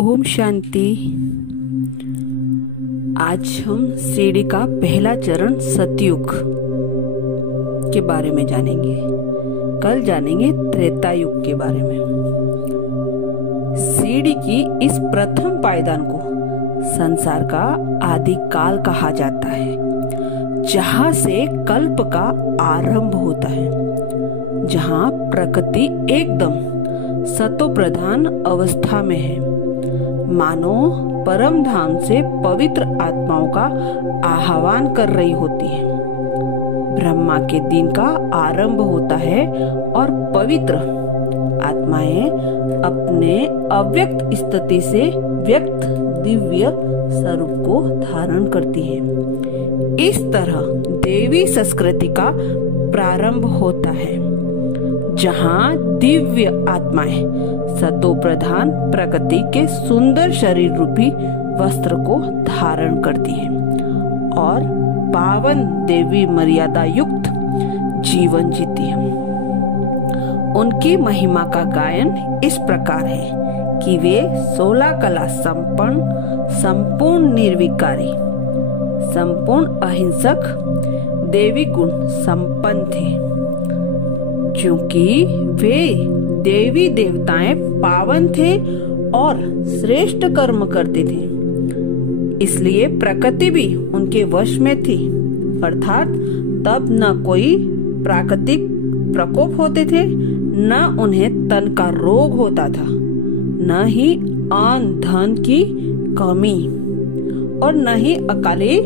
ओम शांति। आज हम सीढ़ी का पहला चरण सतयुग के बारे में जानेंगे। कल जानेंगे त्रेता युग के बारे में। सीढ़ी की इस प्रथम पायदान को संसार का आदि काल कहा जाता है, जहाँ से कल्प का आरंभ होता है, जहाँ प्रकृति एकदम सतो प्रधान अवस्था में है। मानो परम धाम से पवित्र आत्माओं का आह्वान कर रही होती है। ब्रह्मा के दिन का आरंभ होता है और पवित्र आत्माएं अपने अव्यक्त स्थिति से व्यक्त दिव्य स्वरूप को धारण करती हैं। इस तरह देवी संस्कृति का प्रारंभ होता है, जहाँ दिव्य आत्माएं सतो प्रधान प्रकृति के सुंदर शरीर रूपी वस्त्र को धारण करती हैं और पावन देवी मर्यादा युक्त जीवन जीती हैं। उनकी महिमा का गायन इस प्रकार है कि वे 16 कला संपन्न, संपूर्ण निर्विकारी, संपूर्ण अहिंसक, देवी गुण संपन्न थे। क्योंकि वे देवी देवताएं पावन थे और श्रेष्ठ कर्म करते थे, इसलिए प्रकृति भी उनके वश में थी। अर्थात तब न कोई प्राकृतिक प्रकोप होते थे, न उन्हें तन का रोग होता था, न ही अन्न धन की कमी और न ही अकाली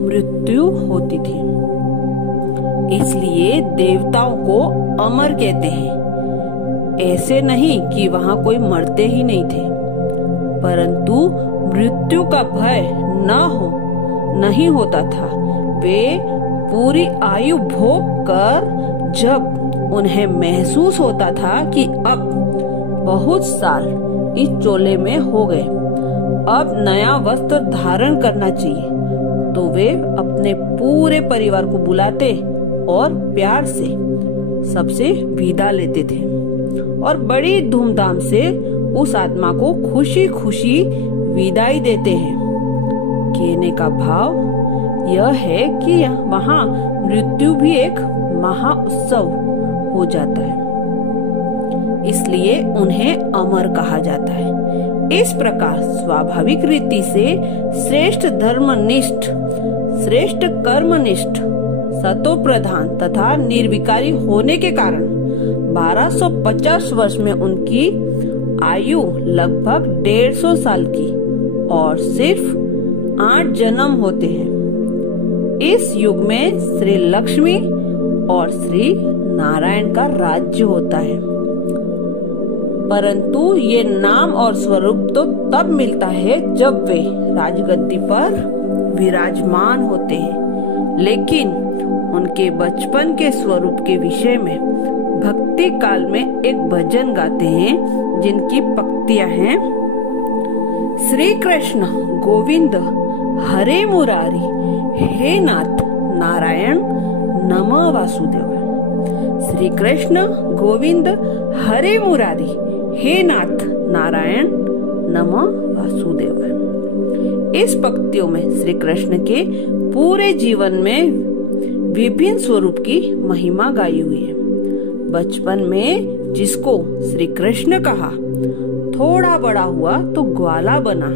मृत्यु होती थी। इसलिए देवताओं को अमर कहते हैं। ऐसे नहीं कि वहाँ कोई मरते ही नहीं थे, परंतु मृत्यु का भय नहीं होता था। वे पूरी आयु भोग कर जब उन्हें महसूस होता था कि अब बहुत साल इस चोले में हो गए, अब नया वस्त्र धारण करना चाहिए, तो वे अपने पूरे परिवार को बुलाते और प्यार से सबसे विदा लेते थे और बड़ी धूमधाम से उस आत्मा को खुशी खुशी विदाई देते हैं। कहने का भाव यह है कि वहाँ मृत्यु भी एक महा उत्सव हो जाता है, इसलिए उन्हें अमर कहा जाता है। इस प्रकार स्वाभाविक रीति से श्रेष्ठ धर्मनिष्ठ, श्रेष्ठ कर्मनिष्ठ, सतो प्रधान तथा निर्विकारी होने के कारण 1250 वर्ष में उनकी आयु लगभग 150 साल की और सिर्फ 8 जन्म होते हैं। इस युग में श्री लक्ष्मी और श्री नारायण का राज्य होता है, परंतु ये नाम और स्वरूप तो तब मिलता है जब वे राजगद्दी पर विराजमान होते हैं। लेकिन उनके बचपन के स्वरूप के विषय में भक्ति काल में एक भजन गाते हैं, जिनकी पंक्तियां हैं: श्री कृष्ण गोविंद हरे मुरारी, हे नाथ नारायण नमः वासुदेवाय। श्री कृष्ण गोविंद हरे मुरारी, हे नाथ नारायण नमः वासुदेवाय। इस पंक्तियों में श्री कृष्ण के पूरे जीवन में विभिन्न स्वरूप की महिमा गाई हुई है। बचपन में जिसको श्री कृष्ण कहा, थोड़ा बड़ा हुआ तो ग्वाला बना,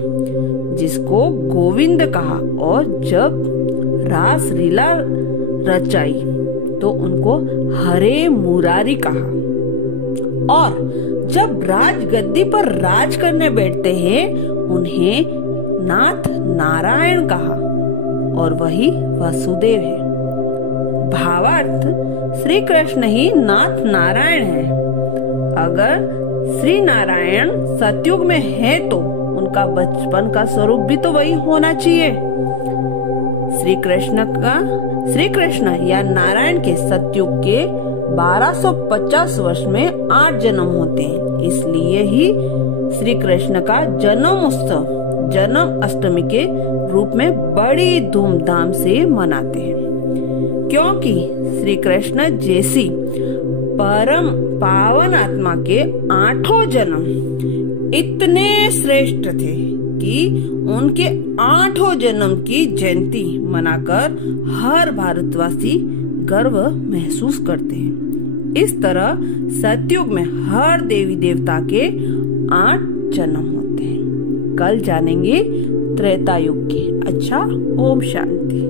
जिसको गोविंद कहा, और जब रास लीला रचाई तो उनको हरे मुरारी कहा, और जब राज गद्दी पर राज करने बैठते हैं उन्हें नाथ नारायण कहा, और वही वासुदेव है। भावार्थ श्री कृष्ण ही नाथ नारायण है। अगर श्री नारायण सतयुग में है तो उनका बचपन का स्वरूप भी तो वही होना चाहिए। श्री कृष्ण या नारायण के सतयुग के 1250 वर्ष में 8 जन्म होते हैं। इसलिए ही श्री कृष्ण का जन्म उत्सव जन्म अष्टमी के रूप में बड़ी धूमधाम से मनाते हैं, क्योंकि श्री कृष्ण जैसी परम पावन आत्मा के 8 जन्म इतने श्रेष्ठ थे कि उनके 8 जन्म की जयंती मनाकर हर भारतवासी गर्व महसूस करते हैं। इस तरह सतयुग में हर देवी देवता के 8 जन्म होते हैं। कल जानेंगे त्रेता युग के। अच्छा, ओम शांति।